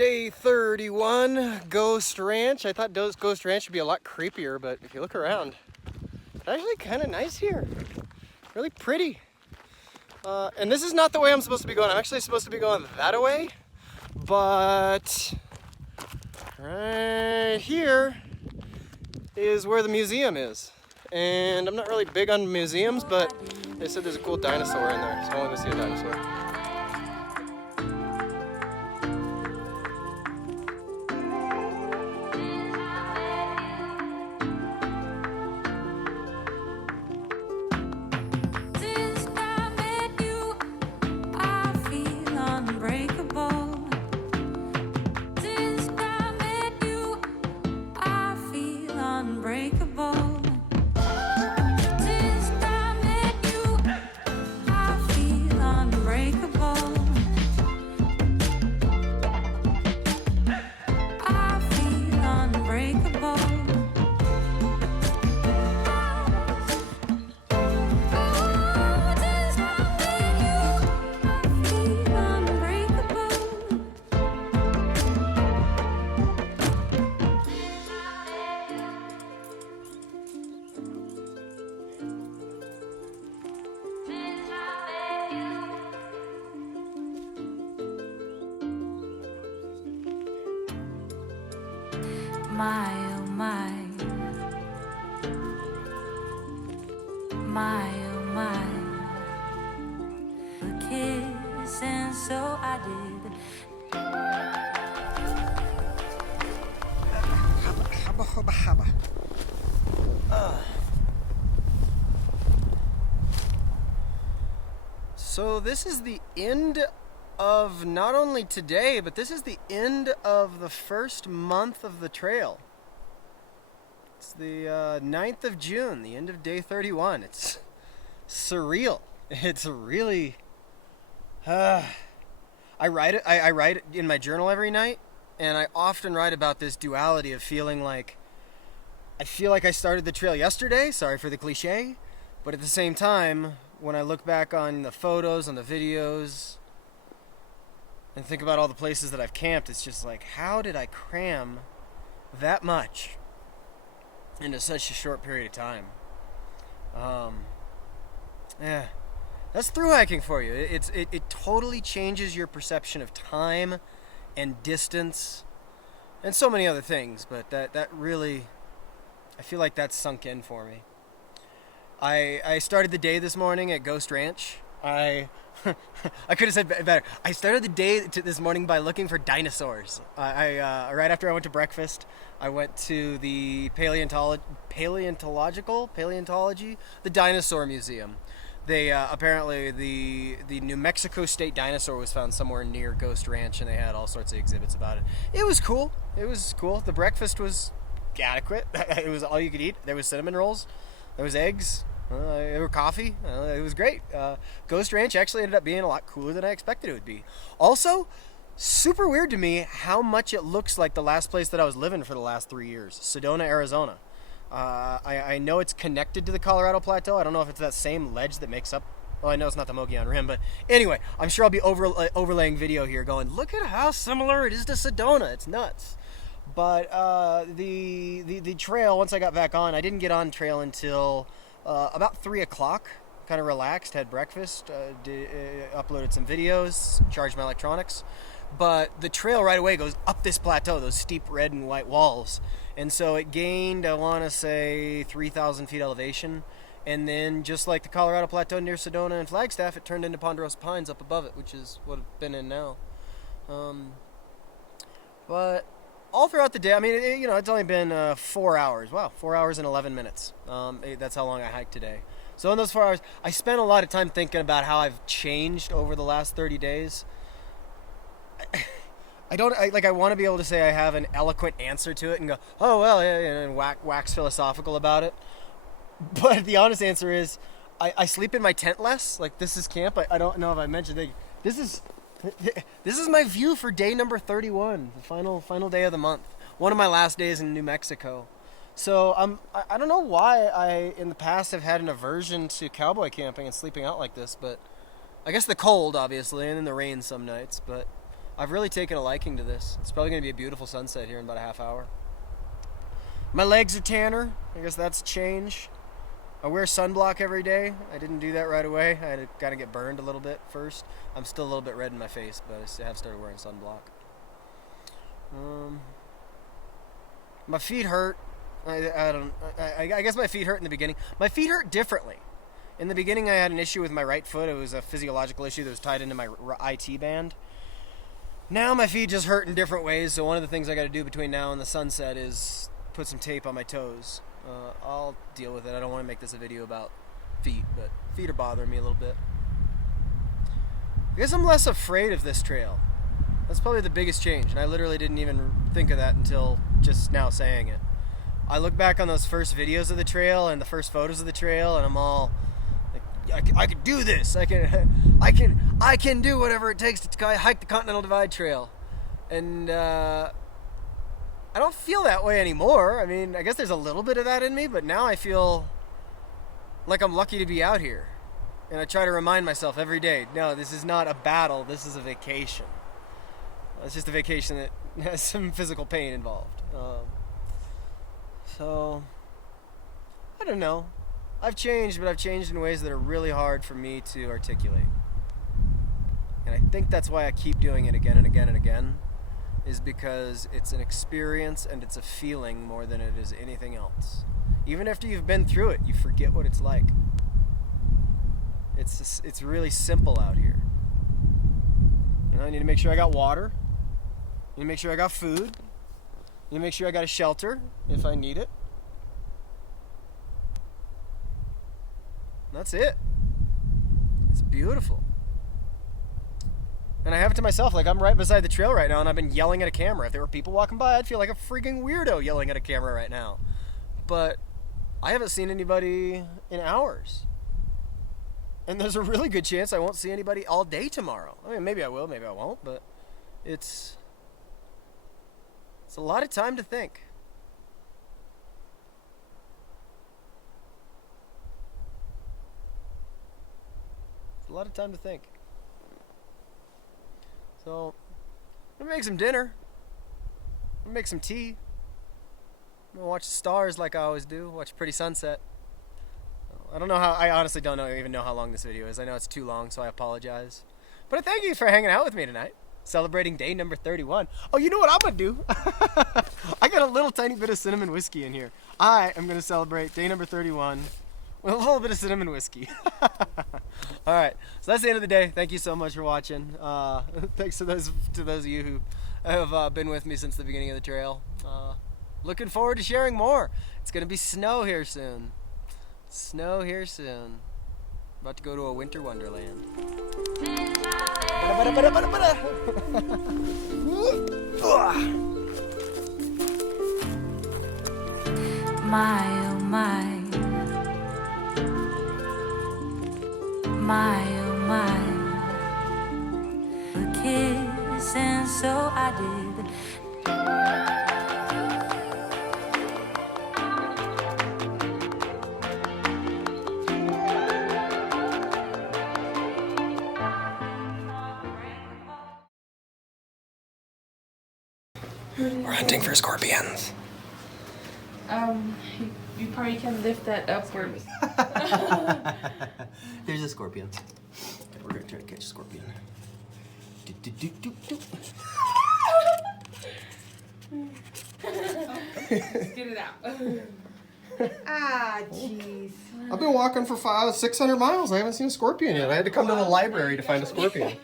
Day 31, Ghost Ranch. I thought Ghost Ranch would be a lot creepier, but if you look around, it's actually kind of nice here. Really pretty. And this is not the way I'm supposed to be going. I'm actually supposed to be going that way, but right here is where the museum is. And I'm not really big on museums, but they said there's a cool dinosaur in there, so I want to go see a dinosaur. My, oh my, my, oh my, a kiss, and so I did. Hubba, hubba, hubba. So this is the end of not only today, but this is the end of the first month of the trail. It's the 9th of June, the end of day 31. It's surreal. It's really... I write it in my journal every night, and I often write about this duality of feeling like I feel like I started the trail yesterday, sorry for the cliche, but at the same time, when I look back on the photos, on the videos, and think about all the places that I've camped, it's just like, how did I cram that much into such a short period of time? Yeah, that's thru hiking for you. It totally changes your perception of time and distance and so many other things, but that really, I feel like that's sunk in for me. I started the day this morning at Ghost Ranch. I could have said better. I started the day this morning by looking for dinosaurs. Right after I went to breakfast, I went to the paleontology, the dinosaur museum. They apparently the New Mexico state dinosaur was found somewhere near Ghost Ranch, and they had all sorts of exhibits about it. It was cool. The breakfast was adequate. It was all you could eat. There was cinnamon rolls. There was eggs. There were coffee. It was great. Ghost Ranch actually ended up being a lot cooler than I expected it would be. Also, super weird to me how much it looks like the last place that I was living for the last 3 years, Sedona, Arizona. I know it's connected to the Colorado Plateau. I don't know if it's that same ledge that makes up... Well, I know it's not the Mogollon Rim, but anyway, I'm sure I'll be overlaying video here going, look at how similar it is to Sedona. It's nuts. But the trail, once I got back on, I didn't get on trail until... about 3 o'clock, kind of relaxed, had breakfast, uploaded some videos, charged my electronics. But the trail right away goes up this plateau, those steep red and white walls. And so it gained, I want to say, 3,000 feet elevation. And then just like the Colorado Plateau near Sedona and Flagstaff, it turned into Ponderosa Pines up above it, which is what I've been in now. But... all throughout the day, I mean, it's only been 4 hours. Wow, 4 hours and 11 minutes. That's how long I hiked today. So in those 4 hours, I spent a lot of time thinking about how I've changed over the last 30 days. I want to be able to say I have an eloquent answer to it and go, oh, well, yeah, and wax philosophical about it. But the honest answer is, I sleep in my tent less. Like, this is camp. I don't know if I mentioned, this is my view for day number 31, the final day of the month. One of my last days in New Mexico. So I don't know why I, in the past, have had an aversion to cowboy camping and sleeping out like this, but I guess the cold, obviously, and then the rain some nights, but I've really taken a liking to this. It's probably going to be a beautiful sunset here in about a half hour. My legs are tanner. I guess that's a change. I wear sunblock every day. I didn't do that right away. I had to kind of get burned a little bit first. I'm still a little bit red in my face, but I have started wearing sunblock. My feet hurt. I guess my feet hurt in the beginning. My feet hurt differently. In the beginning, I had an issue with my right foot. It was a physiological issue that was tied into my IT band. Now my feet just hurt in different ways, so one of the things I got to do between now and the sunset is put some tape on my toes. I'll deal with it. I don't want to make this a video about feet, but feet are bothering me a little bit. I guess I'm less afraid of this trail. That's probably the biggest change, and I literally didn't even think of that until just now saying it. I look back on those first videos of the trail and the first photos of the trail, and I'm all like, I can do this. I can do whatever it takes to hike the Continental Divide Trail, and I don't feel that way anymore. I mean, I guess there's a little bit of that in me, but now I feel like I'm lucky to be out here, and I try to remind myself every day, no, this is not a battle. This is a vacation. It's just a vacation that has some physical pain involved. So, I don't know. I've changed, but I've changed in ways that are really hard for me to articulate. And I think that's why I keep doing it again and again and again, is because it's an experience and it's a feeling more than it is anything else. Even after you've been through it, you forget what it's like. It's really simple out here. You know, I need to make sure I got water. I need to make sure I got food. I need to make sure I got a shelter if I need it. That's it. It's beautiful. And I have it to myself, like I'm right beside the trail right now and I've been yelling at a camera. If there were people walking by, I'd feel like a freaking weirdo yelling at a camera right now. But I haven't seen anybody in hours. And there's a really good chance I won't see anybody all day tomorrow. I mean, maybe I will, maybe I won't, but it's a lot of time to think. A lot of time to think. So, I'm gonna make some dinner. I'm gonna make some tea. I'm gonna watch the stars like I always do. Watch a pretty sunset. I honestly don't even know how long this video is. I know it's too long, so I apologize. But I thank you for hanging out with me tonight. Celebrating day number 31. Oh, you know what I'm gonna do? I got a little tiny bit of cinnamon whiskey in here. I am gonna celebrate day number 31 with a little bit of cinnamon whiskey. All right, so that's the end of the day. Thank you so much for watching. Thanks to those of you who have been with me since the beginning of the trail. Looking forward to sharing more. It's gonna be snow here soon. Snow here soon. About to go to a winter wonderland. My, oh my. My, oh my. A kiss, and so I did. We're hunting for scorpions. You probably can lift that upwards. There's a scorpion. We're gonna try to catch a scorpion. Get it out. Ah, jeez. I've been walking for 600 miles. I haven't seen a scorpion yet. I had to come to the library to find a scorpion.